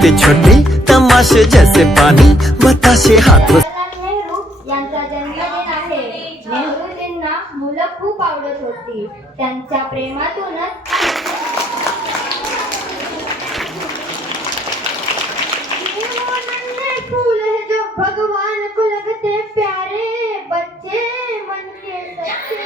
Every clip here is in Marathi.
छोटे छोटे तमाशे जैसे पानी बताशे हाथ नेहरू यांचा जन्मदिन आहे. नेहरूजींना मुलं खूप आवडत होती. त्यांच्या प्रेमातूनच फूल है जो भगवान को लगते प्यारे, बच्चे मन के सच्चे.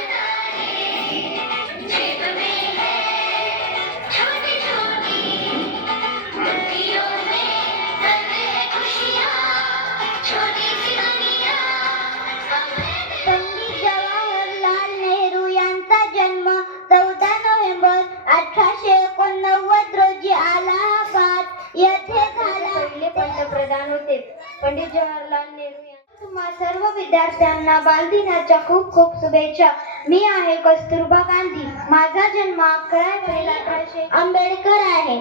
पंडित जवाहरलाल नेहरू यांचा जन्म 14 नोव्हेंबर 1889 रोजी अलाहाबाद येथे झाला. पहिले पंतप्रधान होते. पंडित जवाहरलाल नेहरू यांना तुम्हा सर्व विद्यार्थ्यांना बालदिनाच्या खूप खूप शुभेच्छा. मी आहे कस्तुरबा गांधी. माझा जन्म 11 एप्रिल 1800 आंबेडकर आहे.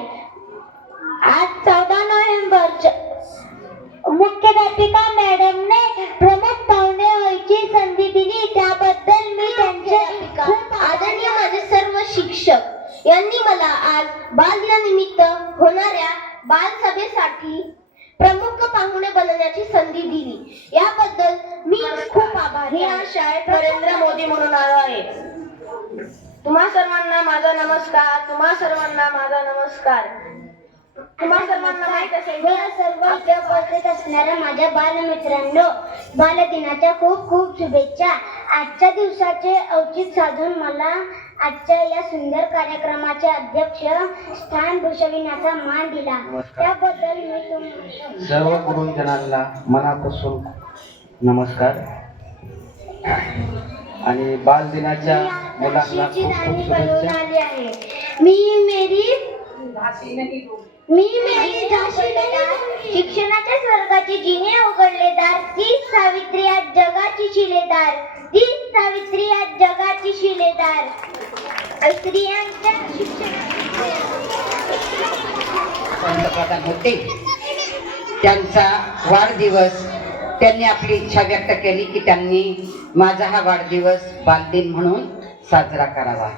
आज 14 नोव्हेंबर मुख्याध्यापिका मॅडमने प्रमुख पाहुणे व्हायची संधी दिली, त्याबद्दल मी त्यांचे खूप आदरणीय. माझे सर्व शिक्षक यांनी मला आज बालदिनानिमित्त होणाऱ्या बालसभेसाठी प्रमुख पाहुणे बनवण्याची संधी दिली, याबद्दल मी खूप आभारी. मी आज शाळेत नरेंद्र मोदी म्हणून आलो आहे. तुम्हा सर्वांना माझा नमस्कार. तुम्हा सर्वांना माझा नमस्कार. तुम्हा सर्वांना माहित असेल सर्व उपस्थित असणाऱ्या माझ्या बालमित्रांनो, बालदिनाच्या खूप खूप शुभेच्छा. आजच्या दिवसाचे औचित्य साधून मला आजच्या या सुंदर कार्यक्रमाचे अध्यक्ष स्थान भूषविण्याचा मान दिला, त्याबद्दल मी सर्व गुरुजनांना मनापासून नमस्कार. आणि बालदिनाच्या मुलांना खूप खूप शुभेच्छा. मी मेरी झाशी शिक्षणाच्या स्वर्गाची जिने उघडलेदार, तीच सावित्री आज जगाची शिलेदार, तीच सावित्री आज जगाची शिलेदार. स्त्रियांच्या पंतप्रधान होते, त्यांचा वाढदिवस त्यांनी आपली इच्छा व्यक्त केली की त्यांनी माझा हा वाढदिवस बालदिन म्हणून साजरा करावा.